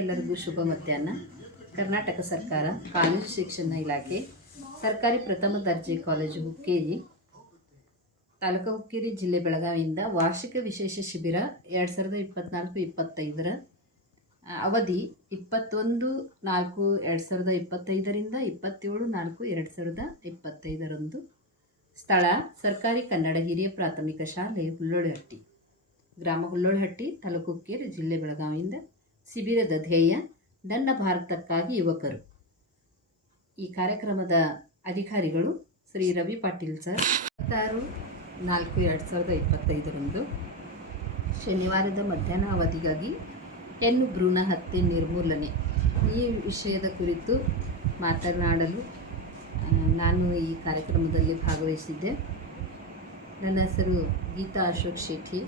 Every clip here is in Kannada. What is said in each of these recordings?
ಎಲ್ಲರಿಗೂ ಶುಭ ಮಧ್ಯಾಹ್ನ. ಕರ್ನಾಟಕ ಸರ್ಕಾರ ಕಾಲೇಜು ಶಿಕ್ಷಣ ಇಲಾಖೆ ಸರ್ಕಾರಿ ಪ್ರಥಮ ದರ್ಜೆ ಕಾಲೇಜು ಹುಕ್ಕೇರಿ, ತಾಲೂಕು ಹುಕ್ಕೇರಿ, ಜಿಲ್ಲೆ ಬೆಳಗಾವಿಯಿಂದ ವಾರ್ಷಿಕ ವಿಶೇಷ ಶಿಬಿರ 2024-25 ಅವಧಿ 21/4/2025ರಿಂದ 27/4/2025 ಸ್ಥಳ ಸರ್ಕಾರಿ ಕನ್ನಡ ಹಿರಿಯ ಪ್ರಾಥಮಿಕ ಶಾಲೆ ಹುಲ್ಲೋಳಹಟ್ಟಿ, ಗ್ರಾಮ ಹುಲ್ಲೋಳಹಟ್ಟಿ, ತಾಲೂಕು ಹುಕ್ಕೇರಿ, ಜಿಲ್ಲೆ ಬೆಳಗಾವಿಯಿಂದ. ಶಿಬಿರದ ಧ್ಯೇಯ ನನ್ನ ಭಾರತಕ್ಕಾಗಿ ಯುವಕರು. ಈ ಕಾರ್ಯಕ್ರಮದ ಅಧಿಕಾರಿಗಳು ಶ್ರೀ ರವಿ ಪಾಟೀಲ್ ಸರ್. 26/4/2025 ಶನಿವಾರದ ಮಧ್ಯಾಹ್ನ ಅವಧಿಗಾಗಿ ಹೆಣ್ಣು ಭ್ರೂಣ ಹತ್ಯೆ ನಿರ್ಮೂಲನೆ ಈ ವಿಷಯದ ಕುರಿತು ಮಾತನಾಡಲು ನಾನು ಈ ಕಾರ್ಯಕ್ರಮದಲ್ಲಿ ಭಾಗವಹಿಸಿದ್ದೆ. ನನ್ನ ಹೆಸರು ಗೀತಾ ಅಶೋಕ್ ಶೆಟ್ಟಿ,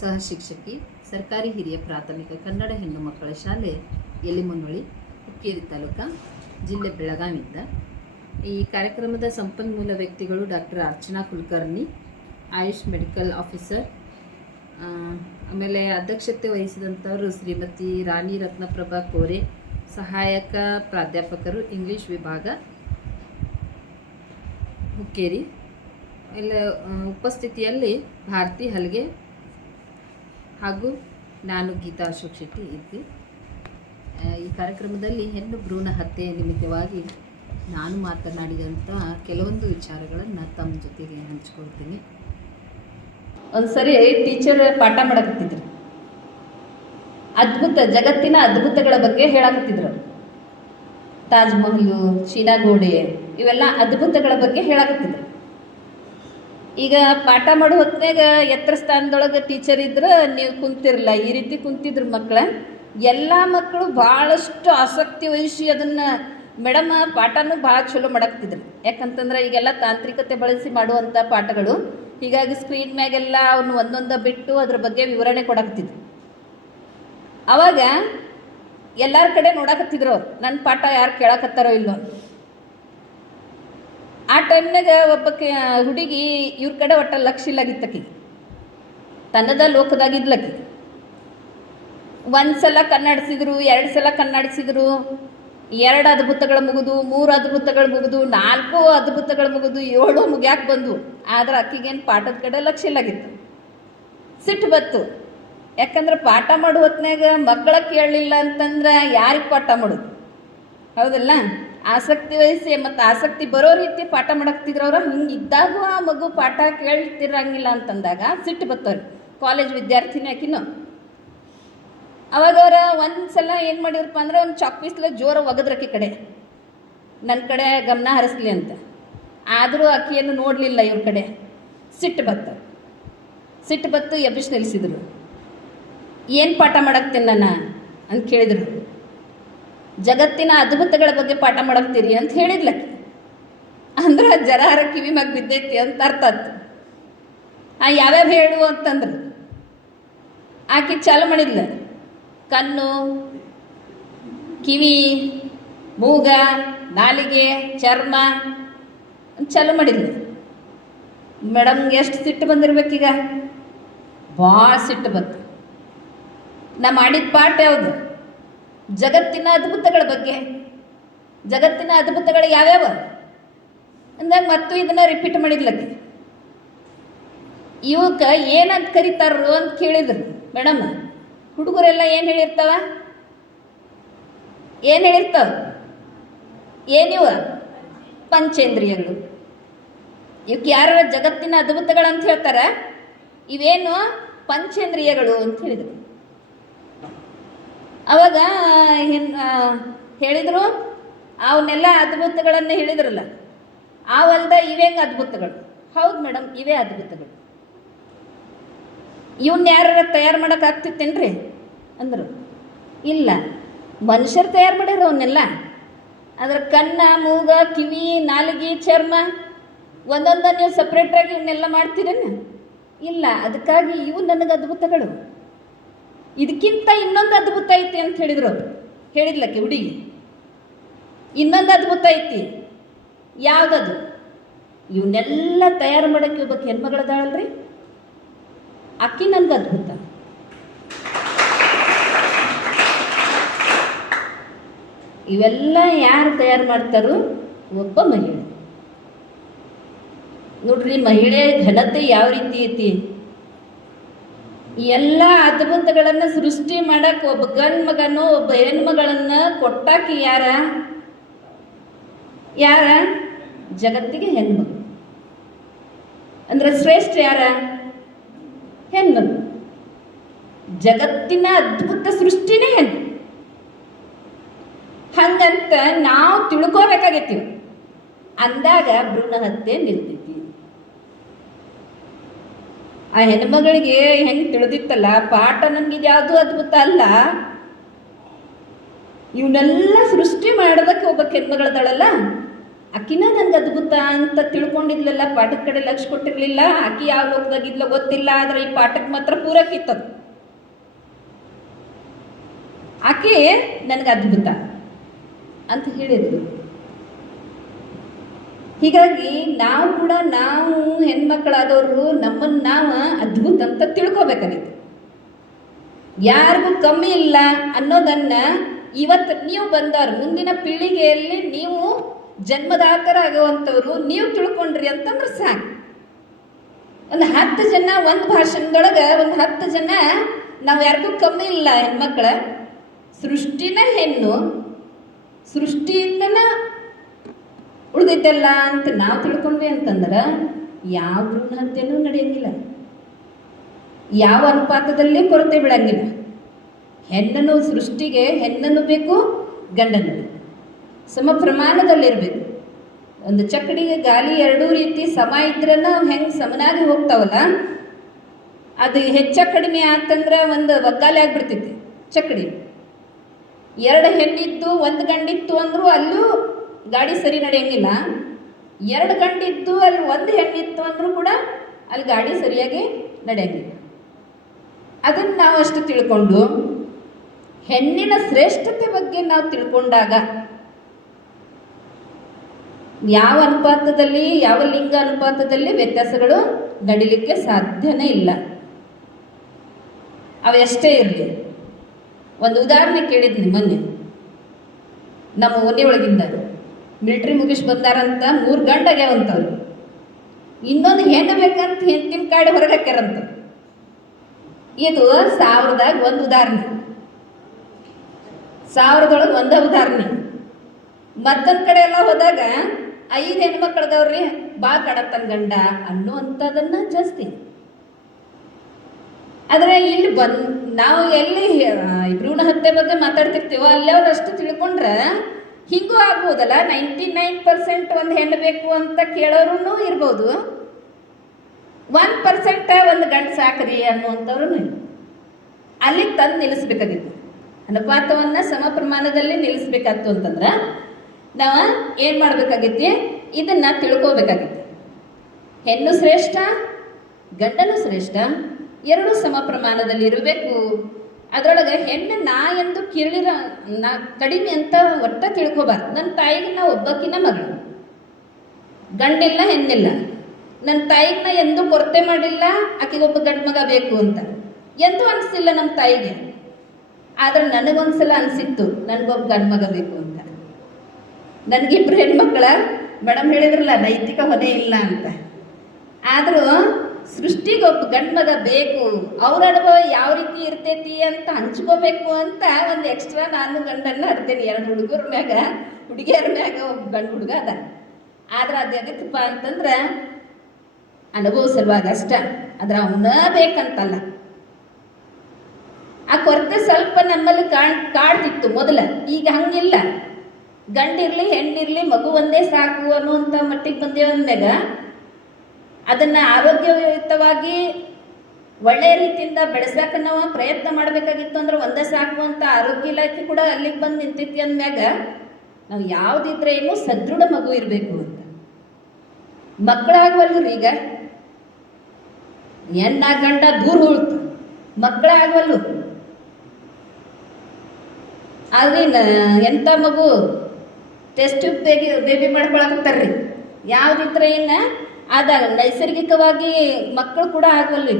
ಸಹ ಶಿಕ್ಷಕಿ, ಸರ್ಕಾರಿ ಹಿರಿಯ ಪ್ರಾಥಮಿಕ ಕನ್ನಡ ಹೆಣ್ಣು ಮಕ್ಕಳ ಶಾಲೆ ಎಲಿಮುನ್ನೊಳಿ, ಹುಕ್ಕೇರಿ ತಾಲೂಕು, ಜಿಲ್ಲೆ ಬೆಳಗಾವಿಯಿಂದ. ಈ ಕಾರ್ಯಕ್ರಮದ ಸಂಪನ್ಮೂಲ ವ್ಯಕ್ತಿಗಳು doctor Archana Kulkarni, AYUSH medical officer. ಆಮೇಲೆ ಅಧ್ಯಕ್ಷತೆ ವಹಿಸಿದಂಥವರು ಶ್ರೀಮತಿ ರಾಣಿ ರತ್ನಪ್ರಭಾ ಕೋರೆ, ಸಹಾಯಕ ಪ್ರಾಧ್ಯಾಪಕರು, ಇಂಗ್ಲೀಷ್ ವಿಭಾಗ, ಹುಕ್ಕೇರಿ. ಎಲ್ಲ ಉಪಸ್ಥಿತಿಯಲ್ಲಿ ಭಾರತಿ ಹಲ್ಗೆ ಹಾಗೂ ನಾನು ಗೀತಾ ಅಶೋಕ್ ಶೆಟ್ಟಿ ಇದ್ವಿ. ಈ ಕಾರ್ಯಕ್ರಮದಲ್ಲಿ ಹೆಣ್ಣು ಭ್ರೂಣ ಹತ್ಯೆ ನಿಮಿತ್ತವಾಗಿ ನಾನು ಮಾತನಾಡಿದಂಥ ಕೆಲವೊಂದು ವಿಚಾರಗಳನ್ನು ತಮ್ಮ ಜೊತೆಗೆ ಹಂಚ್ಕೊಳ್ತೀನಿ. ಒಂದು ಸರಿ ಟೀಚರ್ ಪಾಠ ಮಾಡಕತ್ತಿದ್ರು. ಜಗತ್ತಿನ ಅದ್ಭುತಗಳ ಬಗ್ಗೆ ಹೇಳಕತ್ತಿದ್ರು. ತಾಜ್ ಮಹಲು, ಚೀನಾ ಗೋಡೆ, ಇವೆಲ್ಲ ಅದ್ಭುತಗಳ ಬಗ್ಗೆ ಹೇಳಕತ್ತಿದ್ರು. ಈಗ ಪಾಠ ಮಾಡೋ ಹೊತ್ನಾಗ ಎತ್ತರ ಸ್ಥಾನದೊಳಗೆ ಟೀಚರ್ ಇದ್ರೆ ನೀವು ಕುಂತಿರಲ್ಲ, ಈ ರೀತಿ ಕುಂತಿದ್ರು ಮಕ್ಕಳ. ಎಲ್ಲ ಮಕ್ಕಳು ಭಾಳಷ್ಟು ಆಸಕ್ತಿ ವಹಿಸಿ ಅದನ್ನು ಮೇಡಮ್ ಪಾಠನೂ ಭಾಳ ಚಲೋ ಮಾಡಕ್ತಿದ್ರು. ಯಾಕಂತಂದ್ರೆ ಈಗೆಲ್ಲ ತಾಂತ್ರಿಕತೆ ಬಳಸಿ ಮಾಡುವಂಥ ಪಾಠಗಳು, ಹೀಗಾಗಿ ಸ್ಕ್ರೀನ್ ಮ್ಯಾಗೆಲ್ಲ ಅವನು ಒಂದೊಂದು ಬಿಟ್ಟು ಅದ್ರ ಬಗ್ಗೆ ವಿವರಣೆ ಕೊಡಕ್ತಿದ್ರು. ಅವಾಗ ಎಲ್ಲರ ಕಡೆ ನೋಡಕತ್ತಿದ್ರು ಅವ್ರು, ನನ್ನ ಪಾಠ ಯಾರು ಕೇಳಕತ್ತಾರೋ ಇಲ್ಲೋ. ಆ ಟೈಮ್ನಾಗ ಒಬ್ಬಕ್ಕೆ ಹುಡುಗಿ ಇವ್ರ ಕಡೆ ಒಟ್ಟ ಲಕ್ಷ ಇಲ್ಲಾಗಿತ್ತಕಿ, ತನ್ನದ ಲೋಕದಾಗಿದ್ಲಕ್ಕಿ. ಒಂದು ಸಲ ಕನ್ನಡಿಸಿದ್ರು, 2 ಸಲ ಕನ್ನಡಿಸಿದ್ರು, 2 ಅದ್ಭುತಗಳು ಮುಗಿದು, 3 ಅದ್ಭುತಗಳು ಮುಗಿದು, 4 ಅದ್ಭುತಗಳು ಮುಗಿದು, 7 ಮುಗ್ಯಾಕೆ ಬಂದು. ಆದ್ರೆ ಅಕ್ಕಿಗೇನು ಪಾಠದ ಕಡೆ ಲಕ್ಷ ಇಲ್ಲಾಗಿತ್ತು. ಸಿಟ್ಟು ಬತ್ತು. ಯಾಕಂದ್ರೆ ಪಾಠ ಮಾಡೋ ಹೊತ್ನಾಗ ಮಕ್ಕಳ ಕೇಳಲಿಲ್ಲ ಅಂತಂದ್ರೆ ಯಾರಿಗೆ ಪಾಠ ಮಾಡೋದು? ಹೌದಲ್ಲ? ಆಸಕ್ತಿ ವಹಿಸಿ ಮತ್ತು ಆಸಕ್ತಿ ಬರೋ ರೀತಿ ಪಾಠ ಮಾಡಕ್ತಿದ್ರು ಅವ್ರು. ಹಿಂಗಿದ್ದಾಗ ಆ ಮಗು ಪಾಠ ಕೇಳ್ತಿರಂಗಿಲ್ಲ ಅಂತಂದಾಗ ಸಿಟ್ಟು ಬತ್ತವ್ರು. ಕಾಲೇಜ್ ವಿದ್ಯಾರ್ಥಿನಿ ಆಕಿನೂ. ಅವಾಗ ಅವ್ರ ಒಂದು ಸಲ ಏನು ಮಾಡಿದ್ರಪ್ಪ ಅಂದ್ರೆ ಒಂದು ಚಾಕ್ಪೀಸ್ಲ ಜೋರ ಒಗದ್ರಕ್ಕಿ ಕಡೆ, ನನ್ನ ಕಡೆ ಗಮನ ಹರಿಸ್ಲಿ ಅಂತ. ಆದರೂ ಆಕಿಯನ್ನು ನೋಡಲಿಲ್ಲ ಇವ್ರ ಕಡೆ. ಸಿಟ್ಟು ಬತ್ತು ಎಬ್ಬಿಸಿ ನಿಲ್ಲಿಸಿದ್ರು. ಏನು ಪಾಠ ಮಾಡಾಕ್ತೇನೆ ನಾನು ಅಂತ ಕೇಳಿದರು. ಜಗತ್ತಿನ ಅದ್ಭುತಗಳ ಬಗ್ಗೆ ಪಾಠ ಮಾಡಕ್ತೀರಿ ಅಂತ ಹೇಳಿದ್ಲಕ್ಕಿ. ಅಂದ್ರೆ ಜರಾರ ಕಿವಿ ಮ್ಯಾಗ ಬಿದ್ದೈತಿ ಅಂತ ಅರ್ಥ ಆಯ್ತು. ಯಾವ್ಯಾವ ಹೇಳು ಅಂತಂದ್ರು. ಆಕೆ ಚಾಲು ಮಾಡಿದ್ಲ. ಕಣ್ಣು, ಕಿವಿ, ಮೂಗ, ನಾಲಿಗೆ, ಚರ್ಮ ಚಾಲು ಮಾಡಿದ್ಲು. ಮೇಡಮ್ಗೆ ಎಷ್ಟು ಸಿಟ್ಟು ಬಂದಿರ್ಬೇಕೀಗ? ಭಾಳ ಸಿಟ್ಟು ಬಂತು. ನಾ ಮಾಡಿದ ಪಾಠ ಯಾವುದು? ಜಗತ್ತಿನ ಅದ್ಭುತಗಳ ಬಗ್ಗೆ. ಜಗತ್ತಿನ ಅದ್ಭುತಗಳು ಯಾವ್ಯಾವ ಅಂದಾಗ ಮತ್ತು ಇದನ್ನು ರಿಪೀಟ್ ಮಾಡಿದ್ಲಕ್ಕೆ. ಇವಕ್ಕೆ ಏನಂತ ಕರೀತಾರೋ ಅಂತ ಕೇಳಿದ್ರು ಮೇಡಮ್. ಹುಡುಗರೆಲ್ಲ ಏನು ಹೇಳಿರ್ತಾವ? ಏನಿವ? ಪಂಚೇಂದ್ರಿಯಗಳು. ಇವಕ್ಕೆ ಯಾರು ಜಗತ್ತಿನ ಅದ್ಭುತಗಳು ಅಂತ ಹೇಳ್ತಾರ? ಇವೇನು ಪಂಚೇಂದ್ರಿಯಗಳು ಅಂತ ಹೇಳಿದರು. ಅವಾಗ ಹೇಳಿದರು, ಅವನ್ನೆಲ್ಲ ಅದ್ಭುತಗಳನ್ನು ಹೇಳಿದ್ರಲ್ಲ, ಅವಲ್ದ ಇವೇಂಗ ಅದ್ಭುತಗಳು? ಹೌದು ಮೇಡಮ್, ಇವೇ ಅದ್ಭುತಗಳು. ಇವನ್ನ ಯಾರು ತಯಾರು ಮಾಡೋಕ್ಕಾಗ್ತಿತ್ತೇನ್ರಿ ಅಂದರು. ಇಲ್ಲ, ಮನುಷ್ಯರು ತಯಾರು ಮಾಡಿದ್ರು ಅವನ್ನೆಲ್ಲ. ಅದ್ರ ಕಣ್ಣ, ಮೂಗ, ಕಿವಿ, ನಾಲಿಗೆ, ಚರ್ಮ ಒಂದೊಂದ ನೀವು ಸಪ್ರೇಟಾಗಿ ಇವನ್ನೆಲ್ಲ ಮಾಡ್ತೀರೇನು? ಇಲ್ಲ, ಅದಕ್ಕಾಗಿ ಇವು ನನಗೆ ಅದ್ಭುತಗಳು. ಇದಕ್ಕಿಂತ ಇನ್ನೊಂದು ಅದ್ಭುತ ಐತಿ ಅಂತ ಹೇಳಿದ್ರು ಅವರು. ಹೇಳಿದ್ಲಕ್ಕೆ ಹುಡುಗಿ, ಇನ್ನೊಂದು ಅದ್ಭುತ ಐತಿ. ಯಾವುದದು? ಇವನ್ನೆಲ್ಲ ತಯಾರು ಮಾಡೋಕ್ಕೆ ಒಬ್ಬಕ್ಕೆ ಹೆಣ್ಮಗಳದಾಳಲ್ರಿ, ಅಕ್ಕಿ ನನಗೆ ಅದ್ಭುತ. ಇವೆಲ್ಲ ಯಾರು ತಯಾರು ಮಾಡ್ತಾರೋ? ಒಬ್ಬ ಮಹಿಳೆ. ನೋಡ್ರಿ, ಮಹಿಳೆ ಘನತೆ ಯಾವ ರೀತಿ ಐತಿ. ಎಲ್ಲ ಅದ್ಭುತಗಳನ್ನು ಸೃಷ್ಟಿ ಮಾಡಕ್ಕೆ ಒಬ್ಬ ಗಂಡು ಮಗನೋ ಒಬ್ಬ ಹೆಣ್ಮಗಳನ್ನ ಕೊಟ್ಟಾಕಿ ಯಾರ? ಜಗತ್ತಿಗೆ ಹೆಣ್ಮಗಳು. ಅಂದ್ರೆ ಶ್ರೇಷ್ಠ ಯಾರ? ಹೆಣ್ಮಗಳು. ಜಗತ್ತಿನ ಅದ್ಭುತ ಸೃಷ್ಟಿನೇ ಹೆಣ್ಣು. ಹಂಗಂತ ನಾವು ತಿಳ್ಕೋಬೇಕಾಗೈತಿ. ಅಂದಾಗ ಭ್ರೂಣ ಹತ್ಯೆ ನಿಲ್ತೈತಿ. ಆ ಹೆಣ್ಮಗಳಿಗೆ ಹೆಂಗೆ ತಿಳಿದಿತ್ತಲ್ಲ, ಪಾಠ ನಮ್ಗಿದು ಯಾವುದು ಅದ್ಭುತ ಅಲ್ಲ, ಇವನ್ನೆಲ್ಲ ಸೃಷ್ಟಿ ಮಾಡೋದಕ್ಕೆ ಒಬ್ಬ ಹೆಣ್ಮಗಳದಾಳಲ್ಲ, ಆಕಿನ ನನ್ಗೆ ಅದ್ಭುತ ಅಂತ ತಿಳ್ಕೊಂಡಿದ್ಲಲ್ಲ, ಪಾಠದ ಕಡೆ ಲಕ್ಷ್ಯ ಕೊಟ್ಟಿರ್ಲಿಲ್ಲ. ಆಕಿ ಯಾವ ಲೋಕದಾಗಿದ್ಲ ಗೊತ್ತಿಲ್ಲ, ಆದ್ರೆ ಈ ಪಾಠಕ್ಕೆ ಮಾತ್ರ ಪೂರಕ್ಕಿತ್ತದು. ಆಕೆ ನನಗೆ ಅದ್ಭುತ ಅಂತ ಹೇಳಿದ್ರು. ಹೀಗಾಗಿ ನಾವು ಕೂಡ, ನಾವು ಹೆಣ್ಮಕ್ಳಾದವರು ನಮ್ಮನ್ನು ನಾವು ಅದ್ಭುತ ಅಂತ ತಿಳ್ಕೊಬೇಕಾಗಿತ್ತು. ಯಾರಿಗೂ ಕಮ್ಮಿ ಇಲ್ಲ ಅನ್ನೋದನ್ನ ಇವತ್ತು ನೀವು ಬಂದವರು, ಮುಂದಿನ ಪೀಳಿಗೆಯಲ್ಲಿ ನೀವು ಜನ್ಮದಾತರಾಗುವಂಥವ್ರು ನೀವು ತಿಳ್ಕೊಂಡ್ರಿ ಅಂತಂದ್ರೆ ಸಾಕು. ಒಂದು 10 ಜನ ಒಂದು ಭಾಷಣದೊಳಗೆ ಒಂದು 10 ಜನ ನಾವು ಯಾರಿಗೂ ಕಮ್ಮಿ ಇಲ್ಲ, ಹೆಣ್ಮಕ್ಳ ಸೃಷ್ಟಿನ ಹೆಣ್ಣು, ಸೃಷ್ಟಿಯಿಂದನ ಉಳಿದೈತಲ್ಲ ಅಂತ ನಾವು ತಿಳ್ಕೊಂಡ್ವಿ ಅಂತಂದ್ರೆ ಯಾವ ಭ್ರೂಣ ಹತ್ಯೆನೂ ನಡೆಯಂಗಿಲ್ಲ, ಯಾವ ಅನುಪಾತದಲ್ಲಿ ಕೊರತೆ ಬೀಳಂಗಿಲ್ಲ. ಹೆಣ್ಣನ್ನು ಸೃಷ್ಟಿಗೆ ಹೆಣ್ಣನ್ನು ಬೇಕು, ಗಂಡನ್ನು ಬೇಕು, ಸಮ ಪ್ರಮಾಣದಲ್ಲಿರಬೇಕು. ಒಂದು ಚಕ್ಕಡಿಗೆ ಗಾಲಿ ಎರಡೂ ರೀತಿ ಸಮ ಇದ್ರೆ ಹೆಂಗೆ ಸಮನಾಗಿ ಹೋಗ್ತಾವಲ್ಲ, ಅದು ಹೆಚ್ಚ ಕಡಿಮೆ ಆತಂದ್ರೆ ಒಂದು ಒಗ್ಗಾಲೆ ಆಗ್ಬಿಡ್ತೈತಿ ಚಕ್ಕಡಿ. 2 ಹೆಣ್ಣಿದ್ದು 1 ಗಂಡಿತ್ತು ಅಂದರೂ ಅಲ್ಲೂ ಗಾಡಿ ಸರಿ ನಡೆಯಂಗಿಲ್ಲ. 2 ಗಂಡಿದ್ದು ಅಲ್ಲಿ 1 ಹೆಣ್ಣಿತ್ತು ಅಂದರೂ ಕೂಡ ಅಲ್ಲಿ ಗಾಡಿ ಸರಿಯಾಗಿ ನಡೆಯಂಗಿಲ್ಲ. ಅದನ್ನು ನಾವು ಅಷ್ಟು ತಿಳ್ಕೊಂಡು ಹೆಣ್ಣಿನ ಶ್ರೇಷ್ಠತೆ ಬಗ್ಗೆ ನಾವು ತಿಳ್ಕೊಂಡಾಗ ಯಾವ ಅನುಪಾತದಲ್ಲಿ, ಯಾವ ಲಿಂಗ ಅನುಪಾತದಲ್ಲಿ ವ್ಯತ್ಯಾಸಗಳು ನಡಿಲಿಕ್ಕೆ ಸಾಧ್ಯನೇ ಇಲ್ಲ. ಅವೆಷ್ಟೇ ಇರಲಿ. ಒಂದು ಉದಾಹರಣೆ ಕೇಳಿದ್ನಿ ಮೊನ್ನೆ, ನಮ್ಮ ಮನೆ ಒಳಗಿಂದ ಮಿಲಿಟ್ರಿ ಮುಗಿಸಿ ಬಂದಾರಂತ 3 ಗಂಟೆ ಆಗ್ಯಾವಂತವ್ರು. ಇನ್ನೊಂದು ಹೆಣ್ಣು ಬೇಕಂತ ಹೆಂಡತಿನ ಕಾಡಿ ಹೊರಗೆ ಹಾಕ್ಯಾರಂತ. ಇದು 1000ದಾಗ ಒಂದು ಉದಾಹರಣೆ, 1000ದೊಳಗೆ ಒಂದೇ ಉದಾಹರಣೆ. ಮತ್ತೊಂದು ಕಡೆ ಎಲ್ಲ ಹೋದಾಗ 5 ಹೆಣ್ಮಕ್ಳದವ್ರಿ ಬಾ ಕಡತನ ಗಂಡ ಅನ್ನುವಂಥದ್ದನ್ನ ಜಾಸ್ತಿ. ಆದರೆ ಇಲ್ಲಿ ನಾವು ಎಲ್ಲಿ ಭ್ರೂಣ ಹತ್ಯೆ ಬಗ್ಗೆ ಮಾತಾಡ್ತಿರ್ತೀವೋ ಅಲ್ಲಿ ಅವ್ರು ಅಷ್ಟು ತಿಳ್ಕೊಂಡ್ರೆ ಹಿಂಗೂ ಆಗ್ಬೋದಲ್ಲ. 99% ಒಂದು ಹೆಣ್ಣು ಬೇಕು ಅಂತ ಕೇಳೋರು ಇರ್ಬೋದು, 1% ಒಂದು ಗಂಡು ಸಾಕ್ರಿ ಅನ್ನುವಂಥವ್ರು ಅಲ್ಲಿ ತಂದು ನಿಲ್ಲಿಸ್ಬೇಕಾಗಿತ್ತು. ಅನುಪಾತವನ್ನು ಸಮ ಪ್ರಮಾಣದಲ್ಲಿ ನಿಲ್ಲಿಸ್ಬೇಕಾಯ್ತು ಅಂತಂದ್ರೆ ನಾವು ಏನು ಮಾಡಬೇಕಾಗಿತ್ತು? ಇದನ್ನು ತಿಳ್ಕೋಬೇಕಾಗಿತ್ತು. ಹೆಣ್ಣು ಶ್ರೇಷ್ಠ, ಗಂಡನು ಶ್ರೇಷ್ಠ, ಎರಡೂ ಸಮ ಪ್ರಮಾಣದಲ್ಲಿ ಇರಬೇಕು. ಅದರೊಳಗೆ ಹೆಣ್ಣು ನಾ ಎಂದು ನಾ ಕಡಿಮೆ ಅಂತ ಒಟ್ಟ ತಿಳ್ಕೊಬಾರ್ದು. ನನ್ನ ತಾಯಿಗೆ ನಾ ಒಬ್ಬಕ್ಕಿನ ಮಗಳು, ಗಂಡಿಲ್ಲ ಹೆಣ್ಣಿಲ್ಲ. ನನ್ನ ತಾಯಿಗೆ ನಾ ಎಂದೂ ಕೊರತೆ ಮಾಡಿಲ್ಲ ಆಕೆಗೆ ಒಬ್ಬ ಗಂಡು ಮಗ ಬೇಕು ಅಂತ ಎಂದೂ ಅನಿಸಿಲ್ಲ ನಮ್ಮ ತಾಯಿಗೆ. ಆದರೆ ನನಗೊಂದ್ಸಲ ಅನಿಸಿತ್ತು ನನಗೊಬ್ಬ ಗಂಡು ಮಗ ಬೇಕು ಅಂತ. ನನಗಿಬ್ರು ಹೆಣ್ಮಕ್ಳ, ಮೇಡಮ್ ಹೇಳಿದ್ರಲ್ಲ ನೈತಿಕ ಹೊಣೆ ಇಲ್ಲ ಅಂತ. ಆದರೂ ಸೃಷ್ಟಿಗೊಬ್ಬ ಗಂಡು ಮಗ ಬೇಕು, ಅವ್ರ ಅನುಭವ ಯಾವ ರೀತಿ ಇರ್ತೈತಿ ಅಂತ ಹಂಚ್ಕೋಬೇಕು ಅಂತ ಒಂದು ಎಕ್ಸ್ಟ್ರಾ ನಾನು ಗಂಡನ್ನು ಹಡ್ತೇನೆ. 2 ಹುಡುಗರ ಮ್ಯಾಗ, ಹುಡುಗಿಯರ ಮ್ಯಾಗ ಒಬ್ಬ ಗಂಡು ಹುಡುಗ ಅದ. ಆದ್ರೆ ಅದು ಎದಕ್ಕಪ್ಪ ಅಂತಂದ್ರೆ ಅನುಭವ ಸಲುವಾಗಿ ಅಷ್ಟ. ಆದ್ರೆ ಅವನ ಬೇಕಂತಲ್ಲ. ಆ ಕೊರತೆ ಸ್ವಲ್ಪ ನಮ್ಮಲ್ಲಿ ಕಾಡ್ತಿತ್ತು ಮೊದಲ, ಈಗ ಹಂಗಿಲ್ಲ. ಗಂಡಿರ್ಲಿ ಹೆಣ್ಣಿರ್ಲಿ ಮಗು ಒಂದೇ ಸಾಕು ಅನ್ನುವಂಥ ಮಟ್ಟಿಗೆ ಬಂದೇವಂದಾಗ ಅದನ್ನು ಆರೋಗ್ಯಯುತವಾಗಿ ಒಳ್ಳೆಯ ರೀತಿಯಿಂದ ಬೆಳೆಸಕ್ಕೆ ನಾವು ಪ್ರಯತ್ನ ಮಾಡಬೇಕಾಗಿತ್ತು. ಅಂದ್ರೆ ಒಂದೇ ಸಾಕು ಅಂತ ಆರೋಗ್ಯ ಇಲಾಖೆ ಕೂಡ ಅಲ್ಲಿಗೆ ಬಂದು ನಿಂತೈತಿ ಅಂದ್ಮ್ಯಾಗ ನಾವು ಯಾವುದಿದ್ರೆ ಏನು ಸದೃಢ ಮಗು ಇರಬೇಕು ಅಂತ. ಮಕ್ಕಳಾಗವಲ್ರು ಈಗ, ಹೆಣ್ಣ ಗಂಡ ದೂರ ಉಳ್ತು, ಮಕ್ಕಳಾಗವಲ್ಲು. ಆದರೆ ಎಂಥ ಮಗು ಟೆಸ್ಟ್ ಬೇಬಿ ಮಾಡ್ಕೊಳಕತ್ತಾರ್ರಿ. ಯಾವುದಿದ್ರೆ ಇನ್ನು ಆದಾಗ ನೈಸರ್ಗಿಕವಾಗಿ ಮಕ್ಕಳು ಕೂಡ ಆಗವಲ್ರಿ.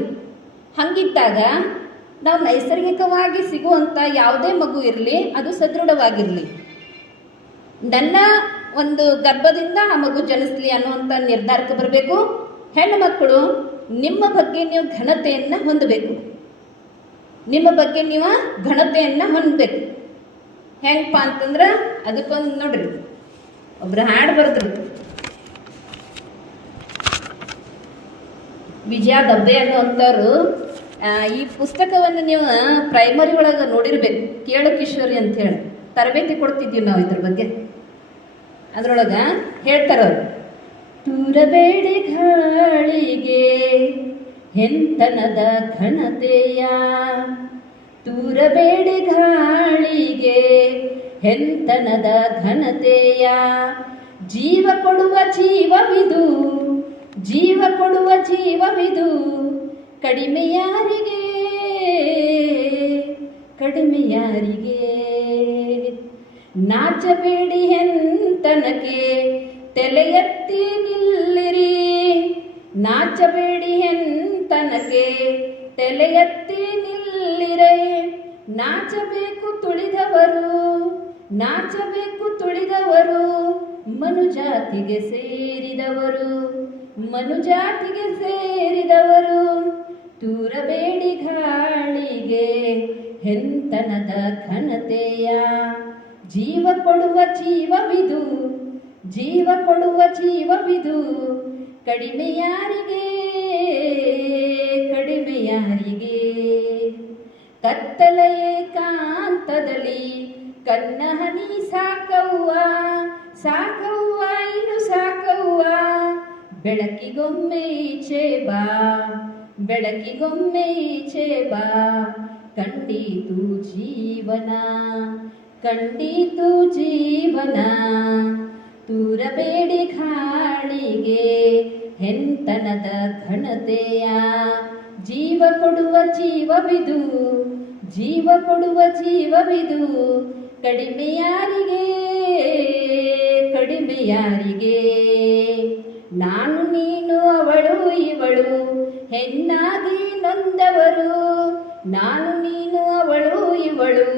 ಹಂಗಿದ್ದಾಗ ನಾವು ನೈಸರ್ಗಿಕವಾಗಿ ಸಿಗುವಂಥ ಯಾವುದೇ ಮಗು ಇರಲಿ, ಅದು ಸದೃಢವಾಗಿರಲಿ. ನನ್ನ ಒಂದು ಗರ್ಭದಿಂದ ಆ ಮಗು ಜನಿಸ್ಲಿ ಅನ್ನುವಂಥ ನಿರ್ಧಾರಕ್ಕೆ ಬರಬೇಕು. ಹೆಣ್ಣು ಮಕ್ಕಳು ನಿಮ್ಮ ಬಗ್ಗೆ ನೀವು ಘನತೆಯನ್ನು ಹೊಂದಬೇಕು. ನಿಮ್ಮ ಬಗ್ಗೆ ನೀವು ಘನತೆಯನ್ನು ಹೊಂದಬೇಕು. ಹೆಂಗಪ್ಪ ಅಂತಂದ್ರೆ ಅದಕ್ಕೊಂದು ನೋಡ್ರಿ, ಒಬ್ರು ಹಾಡು ಬರೆದ್ರು, ವಿಜಯ ದಬ್ಬೆ ಅನ್ನುವಂಥವ್ರು. ಈ ಪುಸ್ತಕವನ್ನು ನೀವು ಪ್ರೈಮರಿ ಒಳಗೆ ನೋಡಿರ್ಬೇಕು, ಕೇಳು ಕಿಶೋರಿ ಅಂತ ಹೇಳಿ ತರಬೇತಿ ಕೊಡ್ತಿದ್ದೀವಿ ನಾವು ಇದ್ರ ಬಗ್ಗೆ. ಅದರೊಳಗೆ ಹೇಳ್ತಾರವ್ರು, ತೂರಬೇಡಿ ಗಾಳಿಗೆ ಹೆಂತನದ ಘನತೆಯ, ತೂರಬೇಡಿ ಗಾಳಿಗೆ ಹೆಂತನದ ಘನತೆಯ, ಜೀವ ಕೊಡುವ ಜೀವವಿದು, ಜೀವ ಕೊಡುವ ಜೀವವಿದು, ಕಡಿಮೆ ಯಾರಿಗೆ, ಕಡಿಮೆ ಯಾರಿಗೆ. ನಾಚಬೇಡಿ ಹೆಂತನಕ್ಕೆ ತಲೆ ಎತ್ತಿ ನಿಲ್ಲಿರಿ, ನಾಚಬೇಡಿ ಹೆಂತನಕ್ಕೆ ತಲೆ ಎತ್ತಿ ನಿಲ್ಲಿರೆ. ನಾಚಬೇಕು ತುಳಿದವರು, ನಾಚಬೇಕು ತುಳಿದವರು, ಮನುಜಾತಿಗೆ ಸೇರಿದವರು, ಮನುಜಾತಿಗೆ ಸೇರಿದವರು. ತೂರಬೇಡಿ ಗಾಳಿಗೆ ಹೆಂತನದ ಘನತೆಯ, ಜೀವ ಕೊಡುವ ಜೀವವಿದು, ಜೀವ ಕೊಡುವ ಜೀವವಿದು, ಕಡಿಮೆ ಯಾರಿಗೆ, ಕಡಿಮೆ ಯಾರಿಗೆ. ಕತ್ತಲ ಏಕಾಂತದಲ್ಲಿ ಕನ್ನ ಹನಿ ಸಾಕವ್ವ, ಸಾಕವ್ವ ಇನ್ನು ಸಾಕವ್ವ, ಬೆಳಕಿಗೊಮ್ಮೆ ಈಚೆ ಬಾ, ಬೆಳಕಿಗೊಮ್ಮೆ ಈಚೆ ಬಾ. ಕಂಡೀತು ಜೀವನ, ಕಂಡೀತು ಜೀವನ. ತೂರಬೇಡಿ ಗಾಳಿಗೆ ಹೆಂತನದ ಘನತೆಯ, ಜೀವ ಕೊಡುವ ಜೀವವಿದು, ಜೀವ ಕೊಡುವ ಜೀವವಿದು, ಕಡಿಮೆ ಯಾರಿಗೆ, ಕಡಿಮೆ ಯಾರಿಗೆ. ನಾನು ನೀನು ಅವಳು ಇವಳು ಹೆಣ್ಣಾಗಿ ನೊಂದವರು, ನಾನು ನೀನು ಅವಳು ಇವಳು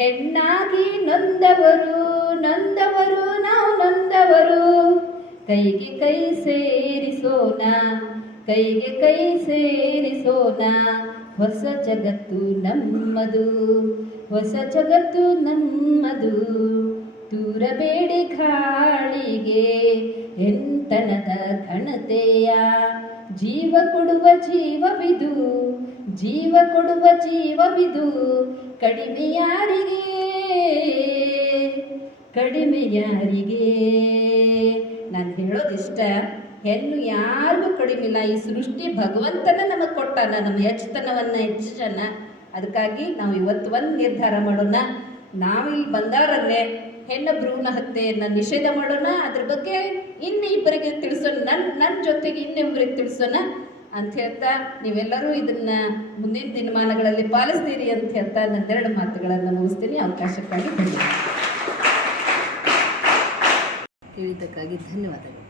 ಹೆಣ್ಣಾಗಿ ನೊಂದವರು, ನೊಂದವರು ನಾವು ನೊಂದವರು. ಕೈಗೆ ಕೈ ಸೇರಿಸೋಣ, ಕೈಗೆ ಕೈ ಸೇರಿಸೋಣ, ಹೊಸ ಜಗತ್ತು ನಮ್ಮದು, ಹೊಸ ಜಗತ್ತು ನಮ್ಮದು. ತೂರಬೇಡಿ ಗಾಳಿಗೆ ಹೆಂತನದ ಘನತೆಯ, ಜೀವ ಕೊಡುವ ಜೀವವಿದು, ಜೀವ ಕೊಡುವ ಜೀವವಿದು, ಕಡಿಮೆ ಯಾರಿಗೆ, ಕಡಿಮೆ ಯಾರಿಗೆ. ನಾನು ಹೇಳೋದಿಷ್ಟ, ಹೆಣ್ಣು ಯಾರಿಗೂ ಕಡಿಮಿಲ್ಲ. ಈ ಸೃಷ್ಟಿ ಭಗವಂತನ ನಮಗೆ ಕೊಟ್ಟಾನ, ನಮ್ಮ ಹೆಚ್ಚತನವನ್ನು ಹೆಚ್ಚನ. ಅದಕ್ಕಾಗಿ ನಾವು ಇವತ್ತು ಒಂದು ನಿರ್ಧಾರ ಮಾಡೋಣ, ನಾವಿಲ್ಲಿ ಬಂದವರಲ್ಲೇ ಹೆಣ್ಣು ಭ್ರೂಣ ಹತ್ಯೆಯನ್ನು ನಿಷೇಧ ಮಾಡೋಣ. ಅದ್ರ ಬಗ್ಗೆ ಇನ್ನಿಬ್ಬರಿಗೆ ತಿಳಿಸೋಣ, ನನ್ನ ಜೊತೆಗೆ ಇನ್ನಿಬ್ಬರಿಗೆ ತಿಳಿಸೋಣ ಅಂತ ಹೇಳ್ತಾ, ನೀವೆಲ್ಲರೂ ಇದನ್ನ ಮುಂದಿನ ದಿನಮಾನಗಳಲ್ಲಿ ಪಾಲಿಸ್ತೀರಿ ಅಂತ ಹೇಳ್ತಾ ನನ್ನೆರಡು ಮಾತುಗಳನ್ನು ಮುಗಿಸ್ತೀನಿ. ಅವಕಾಶಕ್ಕಾಗಿ ಧನ್ಯವಾದ. ಹೇಳಿದ್ದಕ್ಕಾಗಿ ಧನ್ಯವಾದಗಳು.